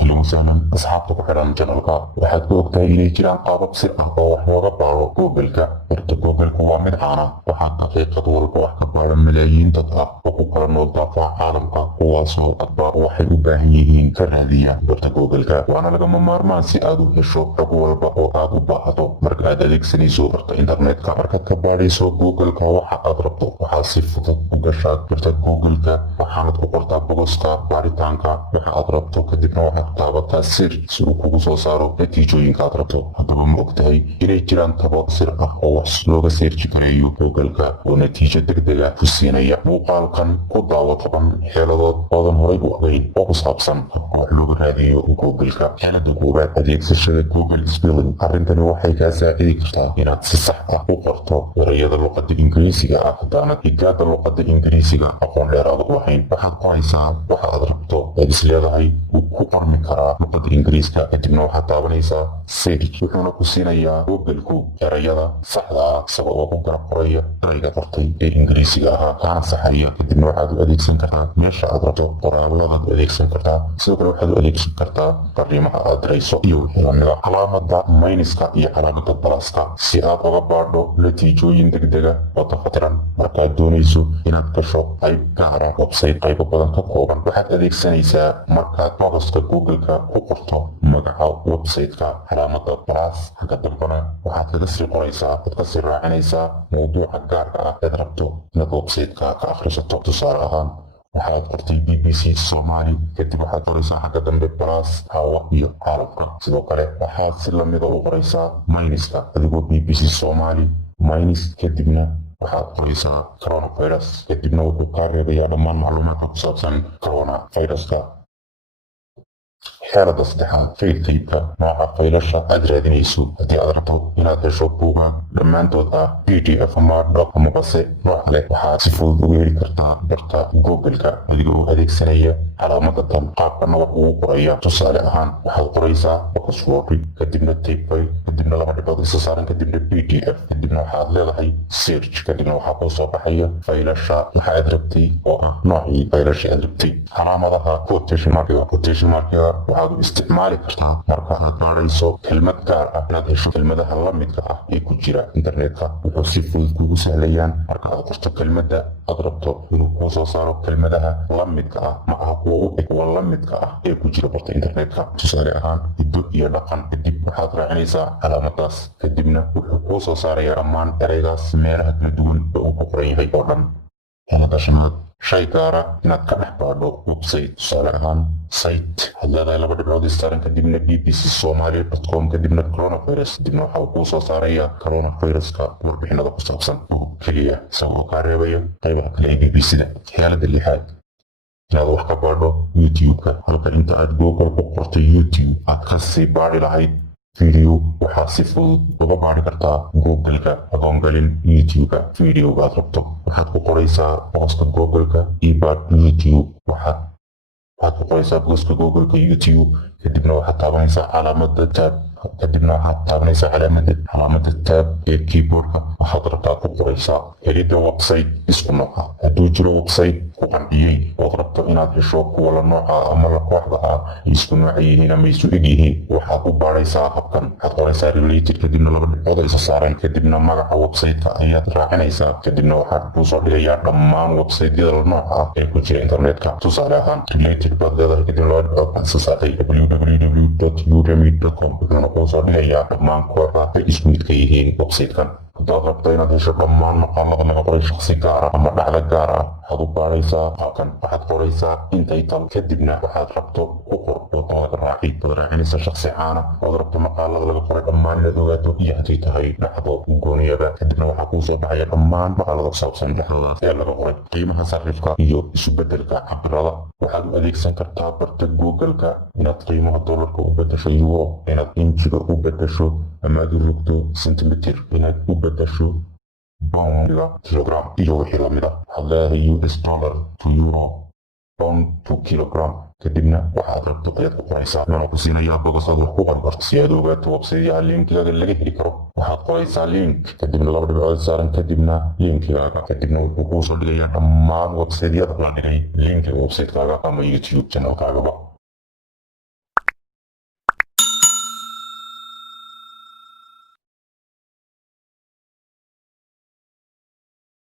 أهلا وسهلا أصحابك وحرام جنالك waxaad ku ogtahay inay jiraan qaabab sir ah oo wax looga baaro Google-ka horta Google-ku waa mid caan ah waxaa daqiiqad walba wax ka baara malaayiin dad ah oo ku kala nool daafaha caalamka kuwaasoo adba waxay u baahan yihiin ka raadiya horta Google-ka waana lagama maarmaan si aad u hesho xog walba oo aad u baahato marka aad adeegsanayso horta internetka markaad ka baarayso Google-ka waxa aad rabto waxaa si fudud u gashaa horta Google-ka waxaanad ku qortaa bogoska baaritaanka waxa aad rabto kadibna waxaad taabataa sir si uu kugu soo saaro natiijooyinka aad rabto haddaba ma ogtahay inay jiraan tabo sir ah oo wax looga seerji kareeyo Google-ka oo natiijo degdeg ah ku siinaya muuqaalkan ku daawo toban xeeladood oodan horay u ogeyn oo ku saabsan habka wax looga raadiyo Google-ka xeelada koowaad adeegsashada Google Spelling arrintani waxay kaa saacidi kartaa inaad si sax ah u qorto erayada luqadda Ingiriisiga ah haddaanad higaada luqadda Ingiriisiga aqoon dheeraad u lahayn waxaad qoraysaa waxa aad rabto aad isleedahay wuu ku qormi karaa luqadda Ingiriiska kadibna waxaad taabanaysaa search wuxuuna ku siinayaa Google-ku erayada saxda ah isaga oo ku garab qoraya erayga qortay ee Ingiriisiga ahaa kaana saxaya kadibna waxaad u adeegsan kartaa meesha aad rabto qoraalladaad u adeegsan kartaa sidoo kale waxaad u adeegsan kartaa fariimaha aad dirayso iyo wixii lamida calaamada mayniska iyo calaamada balaska si aad uga baadho natiijooyin degdega oo tafatiran markaad doonayso inaad gasho qayb gaara website qaybo badan ka kooban waxaad adeegsanaysaa markaad bogoska Google-ka ku qorto magaca website-ka calaamada balas xagga dambana waxaad kaga sii qoraysaa ood kasii raacinaysaa mawduuca gaarka ah eed rabto inaad website-ka ka akhrisato tusaale ahaan waxaad qortay BBC Somali kadib waxaad qoraysaa xagga dambe balas hawa iyo caalamka sidoo kale waxaad si lamida u qoraysaa mayniska adigoo BBC Somali maynis kadibna waxaad qoraysaa coronavirus kadibna wuxuu kaa reebayaa dhammaan macluumaadka ku saabsan coronaviruska xeelada saddexaad faylkaybka nooca faylasha aad raadinayso haddii aad rabto inaad hesho buugaag dhammaantood ah PDF ama doc ama base nooc kale waxaad si fudud uga heli kartaa barta Google-ka adigoo adeegsanaya calaamada tan qaabkana wax ugu qoraya tusaale ahaan waxaad qoraysaa Oxford kadibna type kadibna laba dhibcood isa saaran kadibna PDF kadibna waxaad leedahay search kadibna waxaa kuu soo baxaya faylasha waxa aad rabtay oo ah noocii faylasha aad rabtay calaamadaha quotation markiga waxaad u isticmaali kartaa marka aad baarayso kelmad gaar ah inaad hesho kelmadaha la midka ah ee ku jira internetka wuxuu si fudud kugu sahlayaan marka aad qorto kelmadda aad rabto inuu kuu soo saaro kelmadaha la midka ah ma aha kuwa u eg kuwa la midka ah ee ku jira barta internetka tusaale ahaan hiddo iyo dhaqan kadib waxaad raacinaysaa calaamadaas kadibna wuxuu kuu soo saarayaa dhammaan eraygaas meelaha kala duwan oo uu ku qoran yahay oo dhan xeelada shanaad shay gaara inaad ka dhex baadho website tusaale ahaan site waxaad leedahay laba dhibcood istaaran kadibna bbcsomali.com kadibna coronavirus kadibna waxa uu kuu soo saarayaa coronaviruska warbixinada ku saabsan oo keliya isagoo kaa reebaya qaybaha kale ee bbcda xeelada lixaad inaad wax ka baadho YouTube-ka halka inta aad Google ku qortay YouTube aad ka sii baadhi lahayd video waxaad si fudud uga baari kartaa Google-ka adoon galin YouTube-ka videoga aad rabto waxaad ku qoraysaa bogoska Google-ka ibaad YouTube waxaad ku qoraysaa bogoska Google-ka YouTube kadibna waxaad taabanaysaa calaamada tab kadibna waxaad taabanaysaa calaamada tab ee keyboard-ka waxaad rabtaa ku qoraysaa helidda website isku nooca hadduu jiro website ku qanciyey ood rabto inaad hesho kuwa la nooca ama la kooxda ah ay isku nooca yihiin ama isu eg yihiin waxaad u baaraysaa habkan waxaad qoraysaa related kadibna laba dhibcood isa saaran kadibna magaca website-ka ayaad raacinaysaa kadibna waxaad kuu soo dhigayaa dhammaan website-yada la nooca ah ee ku jira internetka tusaale ahaan related baad leedahay kadibna laba dhibcood baad isa saartay www.udemy.com wuxuuna kuu soo dhigayaa dhammaan kooxda ay isku mid ka yihiin website-kan haddaad rabto inaad hesho dhammaan maqaalada laga qoray shakhsi gaara ama dhacda gaar ah waxaad u baaraysaa halkan waxaad qoraysaa intaytal kadibna waxaad rabto ku qor wadooda raaci waad raacinaysaa shakhsi caana ood rabto maqaalada laga qoray dhammaan inaad ogaato iyo hadday tahay dhacdo gooniyada kadibna waxaa kuu soo baxaya dhammaan maqaalada ku saabsan dhacdadaas ee laga qoray qiimaha sarifka iyo isu beddelka cabirada waxaad u adeegsan kartaa barta Google-ka inaad qiimaha dollarka u beddesho euro inaad injiga u beddesho ama aad u rogto centimeter inaad u beddesho pound kilogram iyo wixii lamid ah waxaad leedahay US dollar to euro pound to kilogram kadibna waxaad rabto ayaad ku qoraysaa wuxuuna ku siinayaa bogos aad wax ku qori karto si aad u ogaato website-yaha linkigaaga laga heli karo waxaad qoraysaa link kadibna laba dhibcood saaran kadibna linkigaaga kadibna wuxuu kuu soo dhigayaa dhammaan website-yada la dhigay linkiga website-kaaga ama YouTube channel-kaagaba